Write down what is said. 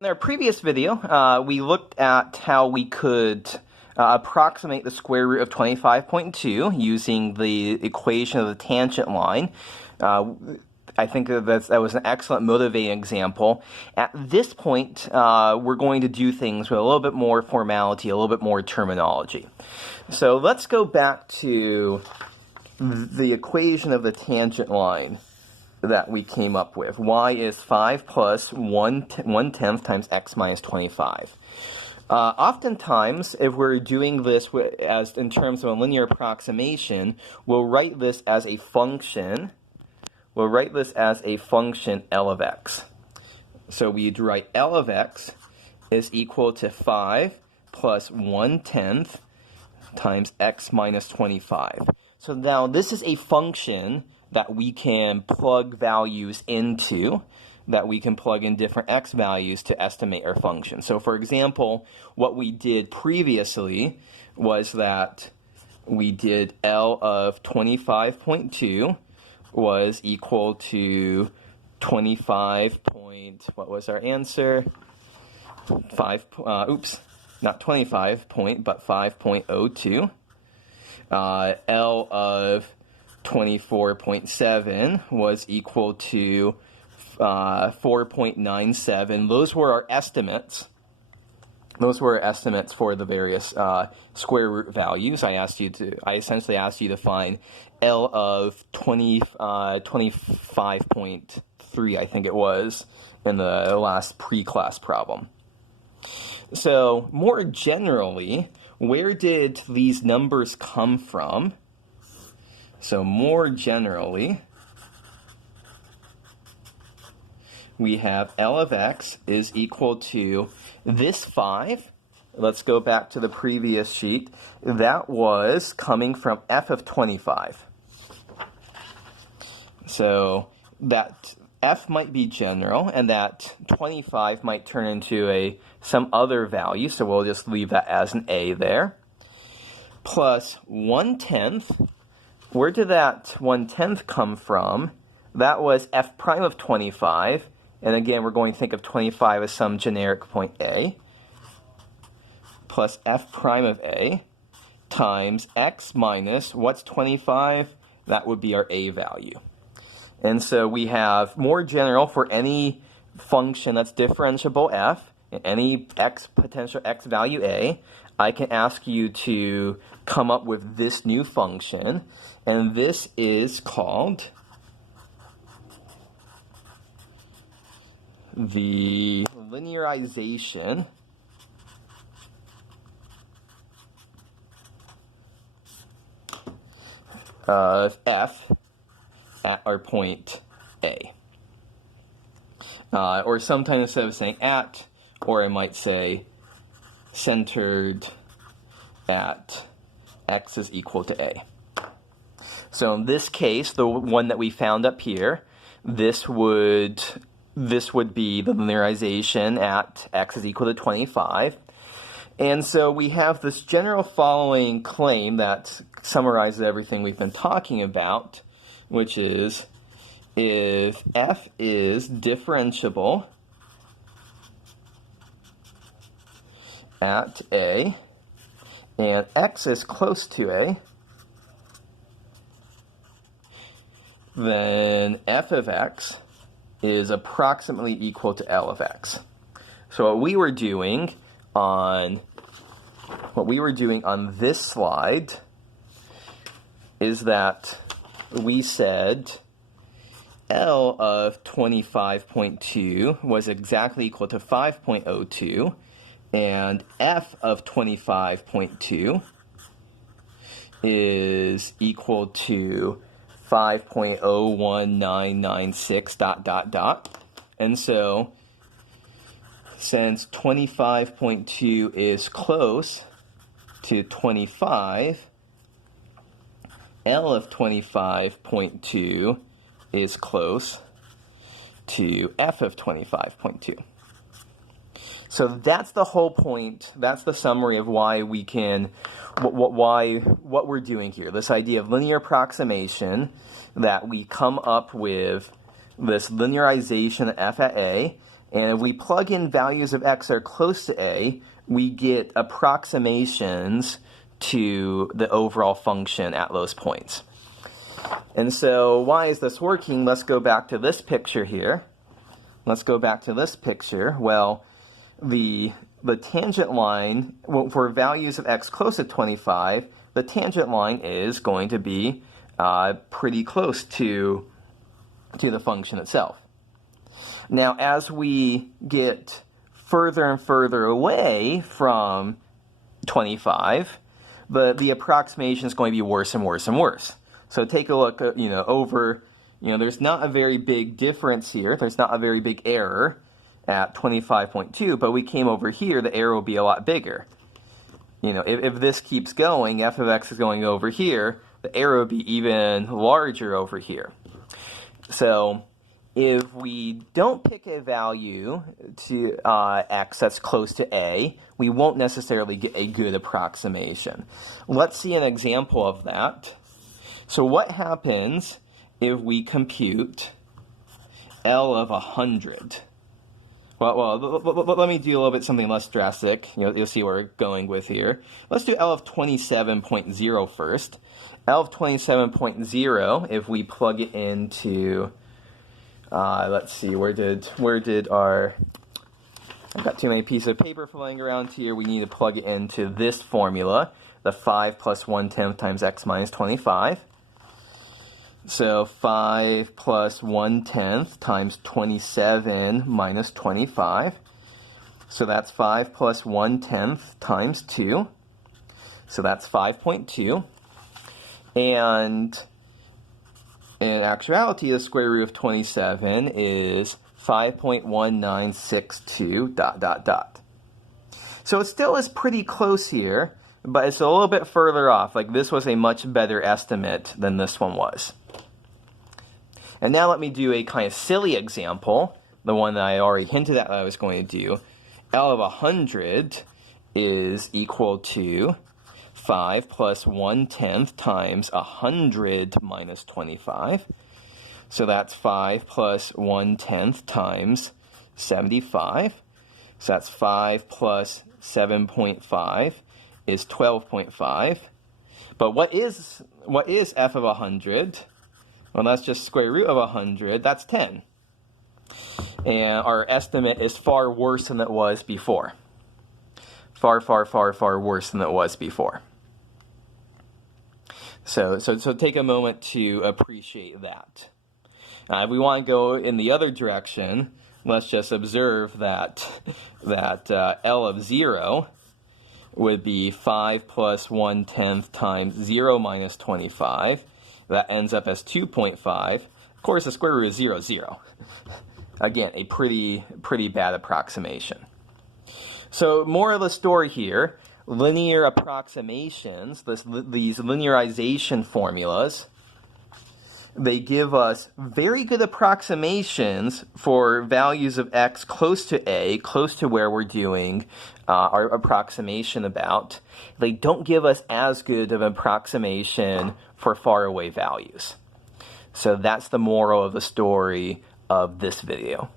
In our previous video, we looked at how we could approximate the square root of 25.2 using the equation of the tangent line. I think that was an excellent motivating example. At this point, we're going to do things with a little bit more formality, a little bit more terminology. So let's go back to the equation of the tangent line that we came up with. Y is 5 plus 1/10 times x minus 25. Oftentimes, if we're doing this as in terms of a linear approximation, we'll write this as a function. We'll write this as a function L of x. So we'd write L of x is equal to 5 plus 1/10 times x minus 25. So now this is a function that we can plug values into, that we can plug in different x values to estimate our function. So for example, what we did previously was that we did L of 25.2 was equal to 25 point, what was our answer? Not 25 point, but 5.02. L of 24.7 was equal to 4.97. Those were our estimates. Those were our estimates for the various square root values. I essentially asked you to find L of 25.3, I think it was, in the last pre-class problem. So more generally, where did these numbers come from? So more generally, we have L of x is equal to this 5. Let's go back to the previous sheet. That was coming from f of 25. So that f might be general, and that 25 might turn into some other value, so we'll just leave that as an a there. Plus 1/10. Where did that 1/10 come from? That was f prime of 25. And again, we're going to think of 25 as some generic point A. Plus f prime of A times x minus, what's 25? That would be our A value. And so we have more general for any function that's differentiable f, and any potential x value A, I can ask you to come up with this new function, and this is called the linearization of f at our point A. Or sometimes instead of saying at, or I might say centered at x is equal to A. So in this case, the one that we found up here, this would be the linearization at x is equal to 25. And so we have this general following claim that summarizes everything we've been talking about, which is if f is differentiable at A and x is close to A, then f of x is approximately equal to L of x. So what we were doing on this slide is that we said L of 25.2 was exactly equal to 5.02, and f of 25.2 is equal to 5.01996 ... And so since 25.2 is close to 25, L of 25.2 is close to f of 25.2. So that's the whole point. That's the summary of why we can, what we're doing here. This idea of linear approximation, that we come up with this linearization f at A, And if we plug in values of x that are close to a, we get approximations to the overall function at those points. And so why is this working? Let's go back to this picture here. Let's go back to this picture. Well, the tangent line, for values of x close to 25, the tangent line is going to be pretty close to the function itself. Now, as we get further and further away from 25, the approximation is going to be worse and worse and worse. So take a look, there's not a very big difference here. There's not a very big error at 25.2, but we came over here, the error will be a lot bigger. If this keeps going, f of x is going over here, the error will be even larger over here. So if we don't pick a value to x that's close to a, we won't necessarily get a good approximation. Let's see an example of that. So what happens if we compute L of 100? Well, let me do a little bit something less drastic. You'll see where we're going with here. Let's do L of 27.0 first. L of 27.0, if we plug it into, let's see, where did our, I've got too many pieces of paper flying around here. We need to plug it into this formula, the 5 plus 1/10 times x minus 25. So 5 plus 1/10 times 27 minus 25. So that's 5 plus 1/10 times 2. So that's 5.2. And in actuality, the square root of 27 is 5.1962 ... So it still is pretty close here, but it's a little bit further off. Like this was a much better estimate than this one was. And now let me do a kind of silly example, the one that I already hinted at that I was going to do. L of 100 is equal to 5 plus 1/10 times 100 minus 25. So that's 5 plus 1/10 times 75. So that's 5 plus 7.5 is 12.5. But what is f of 100? Well, that's just square root of 100. That's 10. And our estimate is far worse than it was before. Far, far, far, far worse than it was before. So take a moment to appreciate that. If we want to go in the other direction, let's just observe that L of 0 would be 5 plus 1/10 times 0 minus 25. That ends up as 2.5. Of course, the square root is 0, 0. Again, a pretty bad approximation. So, moral of the story here, linear approximations, these linearization formulas, they give us very good approximations for values of x close to a, close to where we're doing our approximation about. They don't give us as good of an approximation for far away values. So that's the moral of the story of this video.